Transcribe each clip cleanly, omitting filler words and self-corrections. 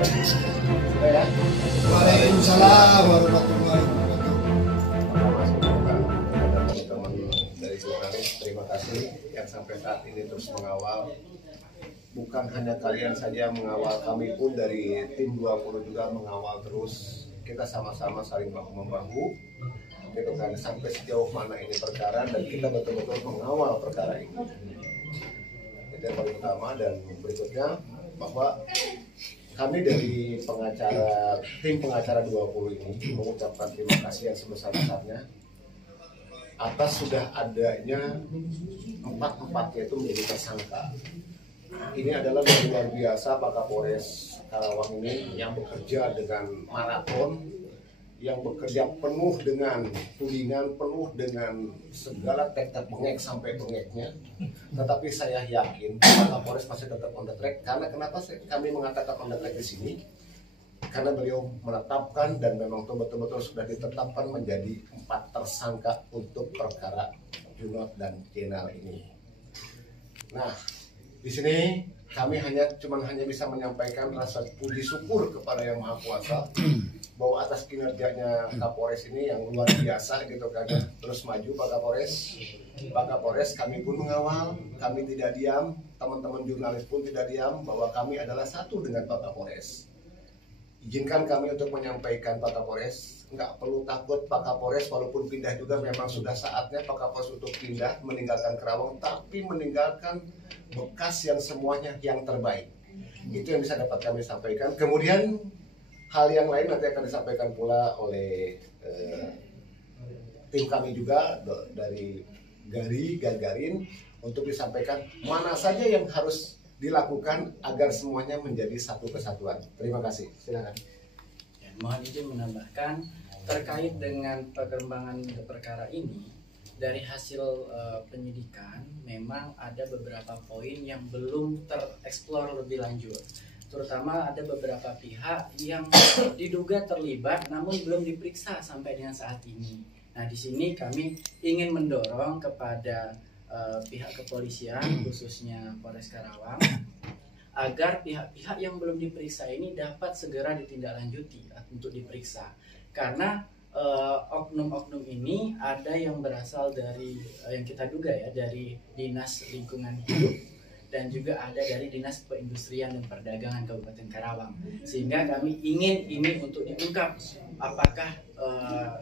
Ya. Waalaikumsalam warahmatullahi wabarakatuh. Teman-teman dari jurnalis, terima kasih yang sampai saat ini terus mengawal. Bukan hanya kalian saja mengawal, kami pun dari tim 20 juga mengawal terus. Kita sama-sama saling bahu-membahu, gitu kan, sampai sejauh mana ini perkara dan kita betul-betul mengawal perkara ini. Itu yang paling utama. Dan berikutnya bahwa kami dari tim pengacara 20 ini mengucapkan terima kasih yang sebesar-besarnya atas sudah adanya empat-empatnya itu menjadi tersangka. Ini adalah luar biasa Pak Kapolres Karawang ini yang bekerja dengan maraton, yang bekerja penuh dengan tudingan, penuh dengan segala teknik bengek sampai bengeknya. Tetapi saya yakin Pak Kapolres masih tetap on the track. Karena kenapa kami mengatakan on the track di sini? Karena beliau menetapkan dan memang betul-betul sudah ditetapkan menjadi 4 tersangka untuk perkara Junot dan Jenal ini. Nah, di sini kami hanya bisa menyampaikan rasa puji syukur kepada Yang Maha Kuasa bahwa atas kinerjanya Kapolres ini yang luar biasa gitu kan. Terus maju Pak Kapolres, kami pun mengawal, kami tidak diam, teman-teman jurnalis pun tidak diam bahwa kami adalah satu dengan Pak Kapolres. Izinkan kami untuk menyampaikan Pak Kapolres, nggak perlu takut Pak Kapolres, walaupun pindah juga memang sudah saatnya Pak Kapolres untuk pindah, meninggalkan Karawang, tapi meninggalkan bekas yang semuanya yang terbaik. Itu yang bisa dapat kami sampaikan. Kemudian hal yang lain nanti akan disampaikan pula oleh tim kami juga dari Gargarin untuk disampaikan mana saja yang harus dilakukan agar semuanya menjadi satu kesatuan. Terima kasih. Silakan. Ya, mohon izin menambahkan terkait dengan perkembangan perkara ini. Dari hasil penyidikan memang ada beberapa poin yang belum tereksplor lebih lanjut. Terutama ada beberapa pihak yang diduga terlibat namun belum diperiksa sampai dengan saat ini. Nah, di sini kami ingin mendorong kepada pihak kepolisian khususnya Polres Karawang agar pihak-pihak yang belum diperiksa ini dapat segera ditindaklanjuti untuk diperiksa, karena oknum-oknum ini ada yang berasal dari yang kita duga ya dari Dinas Lingkungan Hidup dan juga ada dari Dinas Perindustrian dan Perdagangan Kabupaten Karawang, sehingga kami ingin ini untuk diungkap apakah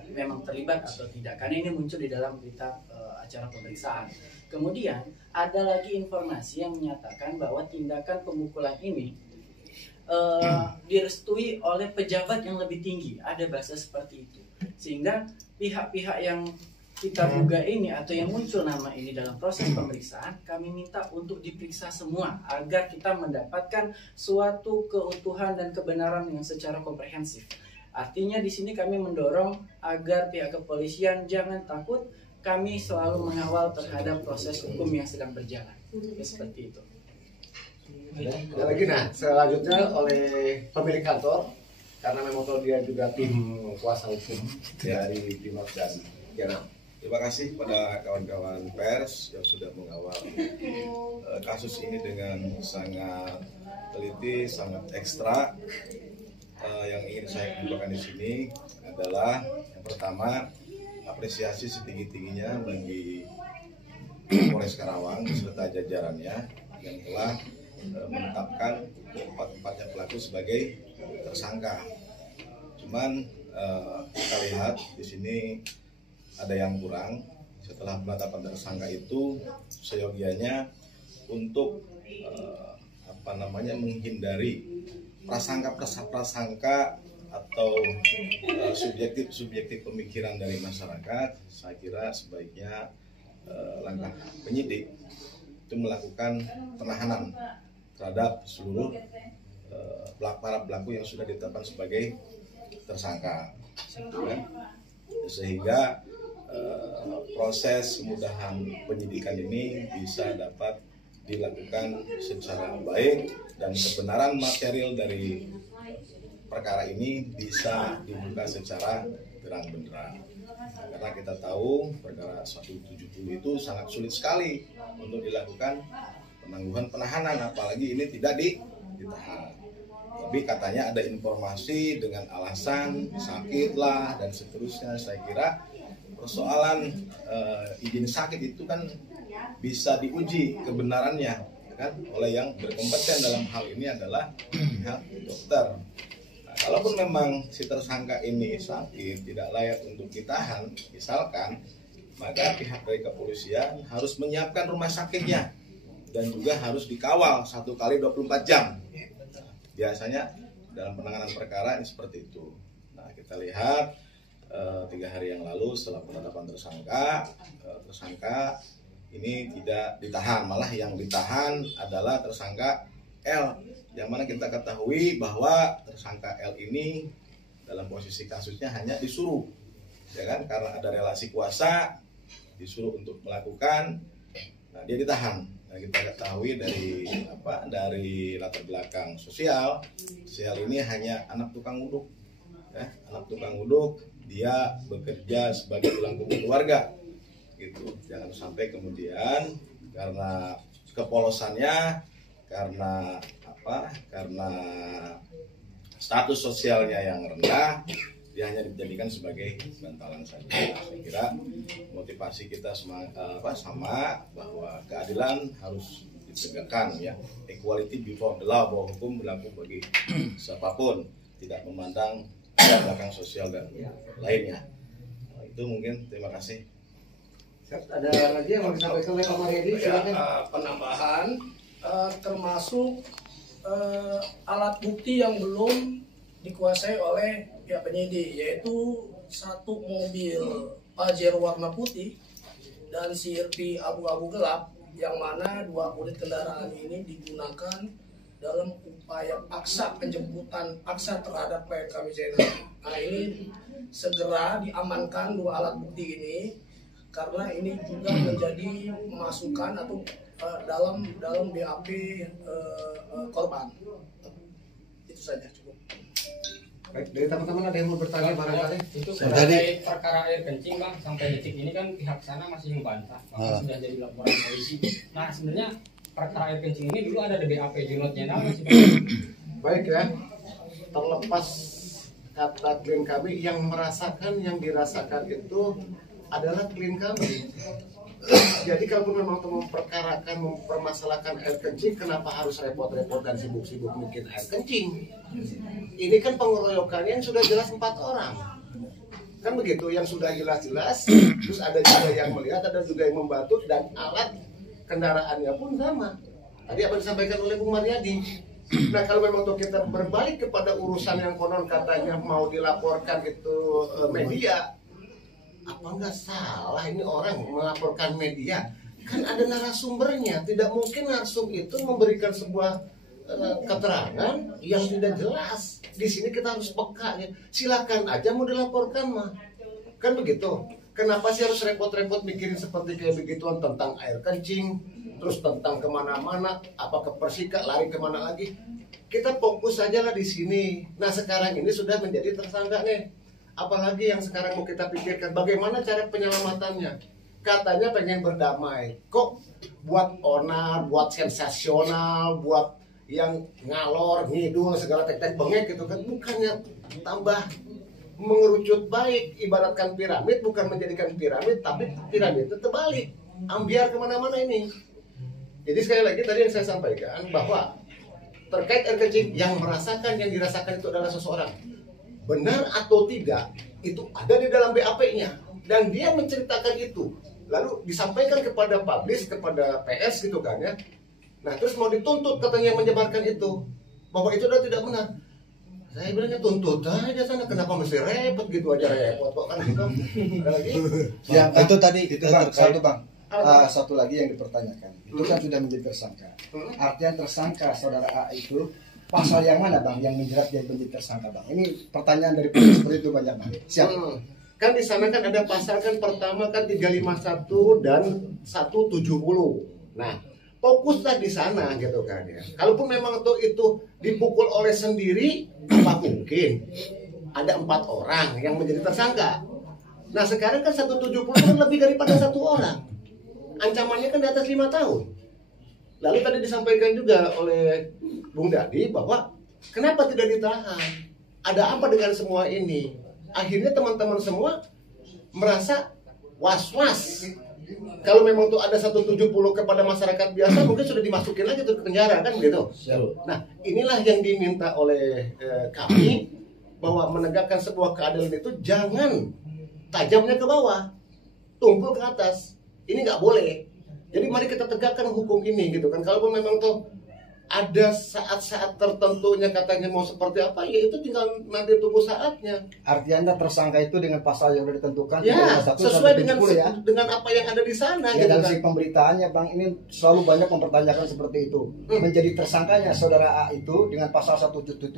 memang terlibat atau tidak, karena ini muncul di dalam berita acara pemeriksaan. Kemudian ada lagi informasi yang menyatakan bahwa tindakan pemukulan ini direstui oleh pejabat yang lebih tinggi, ada bahasa seperti itu, sehingga pihak-pihak yang kita duga ini atau yang muncul nama ini dalam proses pemeriksaan, kami minta untuk diperiksa semua agar kita mendapatkan suatu keutuhan dan kebenaran yang secara komprehensif. Artinya di sini kami mendorong agar pihak kepolisian jangan takut, kami selalu mengawal terhadap proses hukum yang sedang berjalan. Ya, seperti itu. Ada lagi, nah selanjutnya oleh pemilik kantor, karena memang dia juga tim kuasa hukum dari Junot dan Jenal. Terima kasih pada kawan-kawan pers yang sudah mengawal kasus ini dengan sangat teliti, sangat ekstra. Yang ingin saya kemukakan di sini adalah yang pertama, apresiasi setinggi-tingginya bagi Polres Karawang beserta jajarannya yang telah menetapkan empat-empatnya pelaku sebagai tersangka. Cuman kita lihat di sini ada yang kurang. Setelah penetapan tersangka itu seyogianya untuk menghindari prasangka atau subjektif pemikiran dari masyarakat. Saya kira sebaiknya langkah penyidik itu melakukan penahanan terhadap seluruh para pelaku yang sudah ditetapkan sebagai tersangka, sehingga proses kemudahan penyidikan ini bisa dapat dilakukan secara baik dan kebenaran material dari perkara ini bisa dibuka secara terang benderang. Karena kita tahu perkara 170 itu sangat sulit sekali untuk dilakukan penangguhan penahanan, apalagi ini tidak ditahan. Tapi katanya ada informasi dengan alasan sakit lah dan seterusnya. Saya kira persoalan izin sakit itu kan bisa diuji kebenarannya kan oleh yang berkompeten dalam hal ini adalah pihak dokter. Nah, kalaupun memang si tersangka ini sakit tidak layak untuk ditahan misalkan, maka pihak dari kepolisian harus menyiapkan rumah sakitnya dan juga harus dikawal 1 kali 24 jam. Biasanya dalam penanganan perkara ini seperti itu. Nah, kita lihat 3 hari yang lalu setelah penetapan tersangka ini tidak ditahan, malah yang ditahan adalah tersangka L, yang mana kita ketahui bahwa tersangka L ini dalam posisi kasusnya hanya disuruh, ya kan, karena ada relasi kuasa disuruh untuk melakukan, nah dia ditahan. Nah, kita ketahui dari latar belakang sosial ini hanya anak tukang uduk, ya, anak tukang uduk, dia bekerja sebagai tulang punggung keluarga. Gitu. Jangan sampai kemudian karena kepolosannya, karena status sosialnya yang rendah, dia hanya dijadikan sebagai bantalan saja. Saya kira motivasi kita sama bahwa keadilan harus ditegakkan, ya, equality before the law, bahwa hukum berlaku bagi siapapun, tidak memandang latar belakang sosial dan lainnya. Nah, itu mungkin, terima kasih. Ada lagi yang mau disampaikan oleh Pak Mariadi? Silakan. Penambahan termasuk alat bukti yang belum dikuasai oleh pihak penyidik, yaitu 1 mobil Pajero warna putih dan CRV abu-abu gelap, yang mana 2 unit kendaraan ini digunakan dalam upaya penjemputan paksa terhadap klien kami Zainal. Nah, ini segera diamankan 2 alat bukti ini, karena ini juga menjadi masukan atau dalam BAP korban. Itu saja, cukup. Baik, dari teman-teman ada yang mau bertanya barangkali? Itu terkait perkara air kencing, Bang, sampai detik ini kan pihak sana masih membantah bahwa sudah jadi laporan polisi. Nah, sebenarnya perkara air kencing ini dulu ada di BAP junotnya, masih baik ya, terlepas kata klien kami, yang merasakan, yang dirasakan itu adalah klien kami. Jadi kalau memang untuk mempermasalahkan air kencing, kenapa harus repot-repot dan sibuk-sibuk bikin air kencing? Ini kan pengeroyokannya yang sudah jelas 4 orang, kan begitu, yang sudah jelas-jelas. Terus ada juga yang melihat, ada juga yang membantu, dan alat kendaraannya pun sama. Tadi apa disampaikan oleh Bung Mariadi. Nah, kalau memang untuk kita berbalik kepada urusan yang konon katanya mau dilaporkan itu media, apa nggak salah ini orang melaporkan media? Kan ada narasumbernya. Tidak mungkin narsum itu memberikan sebuah keterangan yang tidak jelas. Di sini kita harus peka ya. Silakan aja mau dilaporkan mah, kan begitu. Kenapa sih harus repot-repot mikirin seperti kayak begituan tentang air kencing, terus tentang kemana-mana, apa ke Persika, lari kemana lagi? Kita fokus aja lah di sini. Nah, sekarang ini sudah menjadi tersangka nih. Apalagi yang sekarang mau kita pikirkan, bagaimana cara penyelamatannya? Katanya pengen berdamai. Kok buat onar, buat sensasional, buat yang ngalor, ngidul, segala tek-tek bengek gitu kan? Bukannya tambah mengerucut baik, ibaratkan piramid, bukan menjadikan piramid, tapi piramid itu terbalik, ambiar kemana-mana ini. Jadi sekali lagi tadi yang saya sampaikan bahwa terkait air kencing, yang merasakan, yang dirasakan itu adalah seseorang. Benar atau tidak, itu ada di dalam BAP-nya, dan dia menceritakan itu, lalu disampaikan kepada publis, kepada PS gitu kan ya. Nah, terus mau dituntut katanya menyebarkan itu, bahwa itu adalah tidak benar. Saya bilangnya tuntut aja sana, kenapa mesti repot gitu aja, repot kok kan gitu. Ada lagi? Ya, itu tadi satu Bang. Satu lagi yang dipertanyakan, itu kan sudah menjadi tersangka. Artinya tersangka saudara A itu pasal yang mana Bang yang menjerat dia menjadi tersangka Bang? Ini pertanyaan dari publik seperti itu banyak Bang. Siap. Kan di sana kan ada pasal kan pertama kan 351 dan 170. Nah, fokuslah di sana gitu kan ya. Kalaupun memang itu dipukul oleh sendiri, apa mungkin ada 4 orang yang menjadi tersangka. Nah, sekarang kan 170 kan lebih daripada 1 orang. Ancamannya kan di atas 5 tahun. Lalu tadi disampaikan juga oleh Bung Dadi bahwa Kenapa tidak ditahan? Ada apa dengan semua ini? Akhirnya teman-teman semua merasa was-was. Kalau memang tuh ada 170 kepada masyarakat biasa, mungkin sudah dimasukin lagi tuh ke penjara kan gitu. Nah, inilah yang diminta oleh kami, bahwa menegakkan sebuah keadilan itu jangan tajamnya ke bawah, tumpul ke atas. Ini nggak boleh. Jadi mari kita tegakkan hukum ini gitu kan. Kalaupun memang tuh ada saat-saat tertentunya katanya mau seperti apa, ya itu tinggal nanti tunggu saatnya. Artinya Anda tersangka itu dengan pasal yang sudah ditentukan Ya, 31 sesuai sampai 70 ya. dengan apa yang ada di sana Ya, gitu dari kan. segi pemberitaannya Bang, ini selalu banyak mempertanyakan seperti itu. Menjadi tersangkanya saudara A itu dengan pasal 170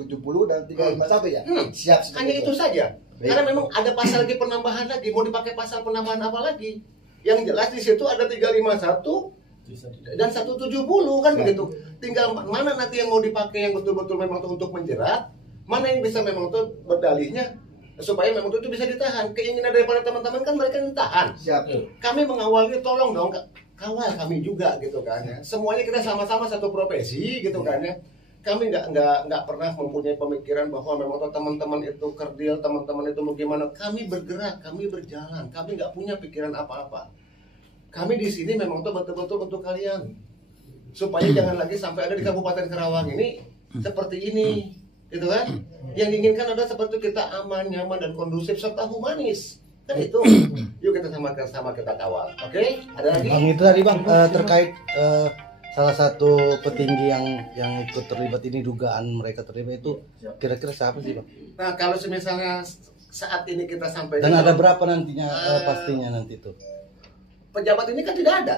dan 351 ya. Siap seperti Hanya itu saja. Baik. Karena memang ada pasal lagi penambahan lagi, mau dipakai pasal penambahan apa lagi? Yang jelas di situ ada 351 dan 170 kan begitu. Tinggal mana nanti yang mau dipakai yang betul-betul memang untuk menjerat, mana yang bisa memang tuh berdalihnya supaya memang itu bisa ditahan. Keinginan daripada teman-teman kan mereka ditahan. Siap. Kami mengawalnya, tolong dong kawal kami juga gitu kan ya. Semuanya kita sama-sama satu profesi gitu kan ya. Kami nggak pernah mempunyai pemikiran bahwa memang teman-teman itu kerdil, teman-teman itu bagaimana. Kami bergerak, kami berjalan, kami nggak punya pikiran apa-apa. Kami di sini memang tuh betul-betul untuk kalian, supaya jangan lagi sampai ada di Kabupaten Karawang ini seperti ini, gitu kan? Yang diinginkan adalah seperti kita aman, nyaman dan kondusif serta humanis. Kan itu. Yuk kita sama kita kawal. Oke? Ada lagi? Bang, itu tadi Bang terkait salah satu petinggi yang ikut terlibat ini, dugaan mereka terlibat itu kira-kira siapa sih Bang? Nah, kalau misalnya saat ini kita sampaikan, Dan ada berapa nantinya pastinya nanti itu? pejabat ini kan tidak ada.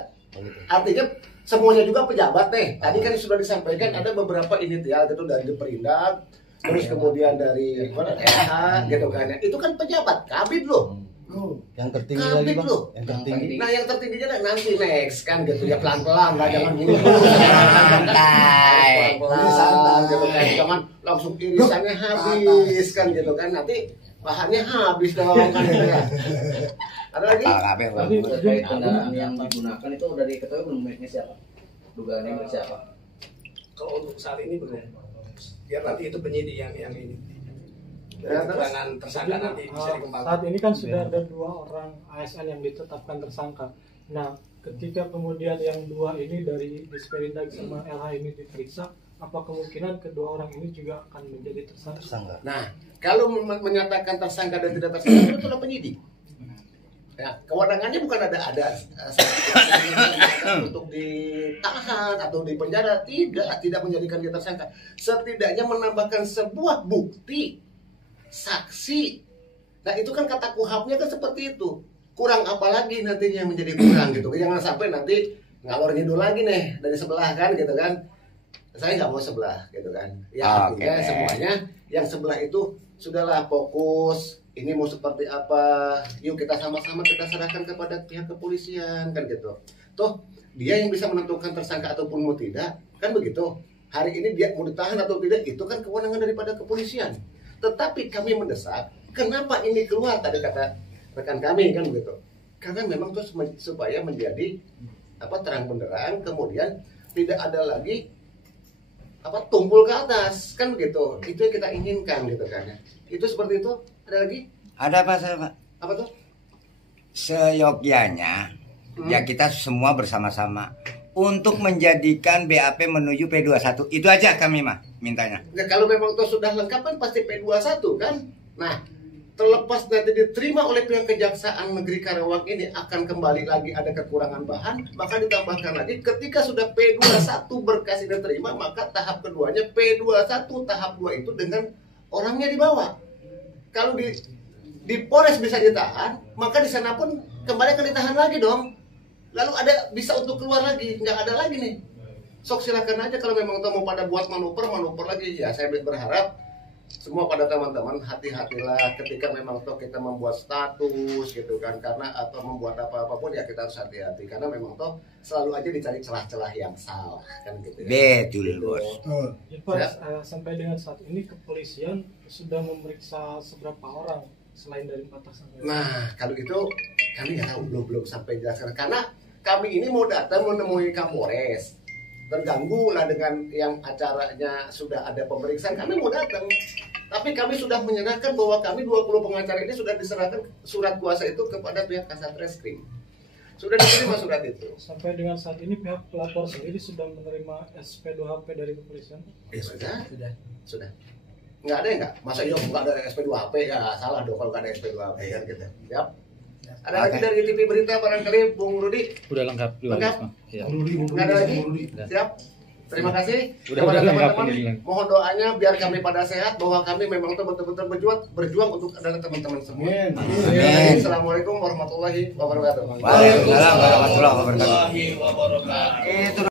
Artinya semuanya juga pejabat nih. Tadi kan sudah disampaikan ada beberapa inisial gitu dari Perindak, terus kemudian dari LH gitu kan. Itu kan pejabat, kabid loh. Yang tertinggi Kabid lagi Bang? loh. Yang tertinggi. Nah, yang tertingginya nanti next kan gitu ya, pelan-pelan lah, jangan buru-buru. Pelan-pelan gitu kan. Jangan langsung irisannya habis kan gitu kan. Nanti bahannya habis dong kan gitu ya. Ada lagi? Tapi terkait kendaraan yang digunakan itu udah diketahui belum miliknya siapa? Dugaannya milik siapa? Kalau untuk saat ini belum. Biar nanti itu penyidik yang ini. Ya, terus? Keterangan tersangka nanti bisa dikembangkan. Saat ini kan sudah ada 2 orang ASN yang ditetapkan tersangka. Nah, ketika kemudian yang 2 ini dari Disperindak sama LH ini diperiksa, apa kemungkinan kedua orang ini juga akan menjadi tersangka? Nah, kalau menyatakan tersangka dan tidak tersangka itu adalah penyidik. Ya, kewenangannya bukan ada untuk ditahan atau dipenjara, tidak menjadikan dia tersangka. Setidaknya menambahkan sebuah bukti saksi. Nah, itu kan kata kuhapnya kan seperti itu. Kurang apa lagi nantinya yang menjadi kurang gitu. Jangan sampai nanti ngalor ngidul lagi nih dari sebelah kan gitu kan. Saya nggak mau sebelah gitu kan. Ya artinya semuanya yang sebelah itu sudahlah fokus. Ini mau seperti apa? Yuk kita sama-sama kita serahkan kepada pihak kepolisian kan gitu. Toh dia yang bisa menentukan tersangka ataupun mau tidak, kan begitu. Hari ini dia mau ditahan atau tidak itu kan kewenangan daripada kepolisian. Tetapi kami mendesak, kenapa ini keluar tadi kata rekan kami kan begitu. Karena memang terus supaya menjadi terang benderang, kemudian tidak ada lagi tumpul ke atas kan begitu. Itu yang kita inginkan gitu kan ya. Itu seperti itu. Ada lagi? Ada Pak, Pak. Apa tuh? Seyogyanya ya kita semua bersama-sama untuk menjadikan BAP menuju P21. Itu aja kami mah mintanya. Nah, kalau memang itu sudah lengkap kan pasti P21 kan. Nah, terlepas nanti diterima oleh pihak Kejaksaan Negeri Karawang ini akan kembali lagi ada kekurangan bahan, maka ditambahkan lagi ketika sudah P21 berkas ini diterima, maka tahap keduanya P21 tahap 2 itu dengan orangnya dibawa. Kalau di Polres bisa ditahan, maka di sana pun kembali akan ditahan lagi dong. Lalu ada bisa untuk keluar lagi, nggak ada lagi nih. Sok silakan aja kalau memang mau pada buat manuver lagi. Ya saya berharap semua pada teman-teman hati-hatilah ketika memang toh kita membuat status gitu kan, karena atau membuat apa-apapun ya kita harus hati-hati karena memang toh selalu aja dicari celah-celah yang salah kan gitu ya. Betul bos. Ya, Pak, sampai dengan saat ini kepolisian sudah memeriksa seberapa orang selain dari 4 tersangka? Nah kalau itu kami nggak tahu, belum sampai jelaskan karena kami ini mau datang menemui Kapolres. terganggu lah dengan yang acaranya sudah ada pemeriksaan, kami mau datang. Tapi kami sudah menyerahkan bahwa kami 20 pengacara ini sudah diserahkan surat kuasa itu kepada pihak Kasatreskrim. Sudah diterima surat itu. Sampai dengan saat ini pihak pelapor sendiri sudah menerima SP2HP dari kepolisian? Ya sudah. Nggak ada ya nggak? Masa iya nggak ada SP2HP ya salah dong kalau nggak ada SP2HP kan kita. Siap. Ada lagi dari TV Berita barangkali Bung Rudi? Udah lengkap. Lengkap? Ya. Nggak ada lagi? Siap. Terima kasih Udah kepada lengkap teman-teman. ini. Mohon doanya biar kami pada sehat, bahwa kami memang betul-betul berjuang untuk adalah teman-teman semua. Amin. Assalamualaikum warahmatullahi wabarakatuh. Waalaikumsalam warahmatullahi wabarakatuh. Itu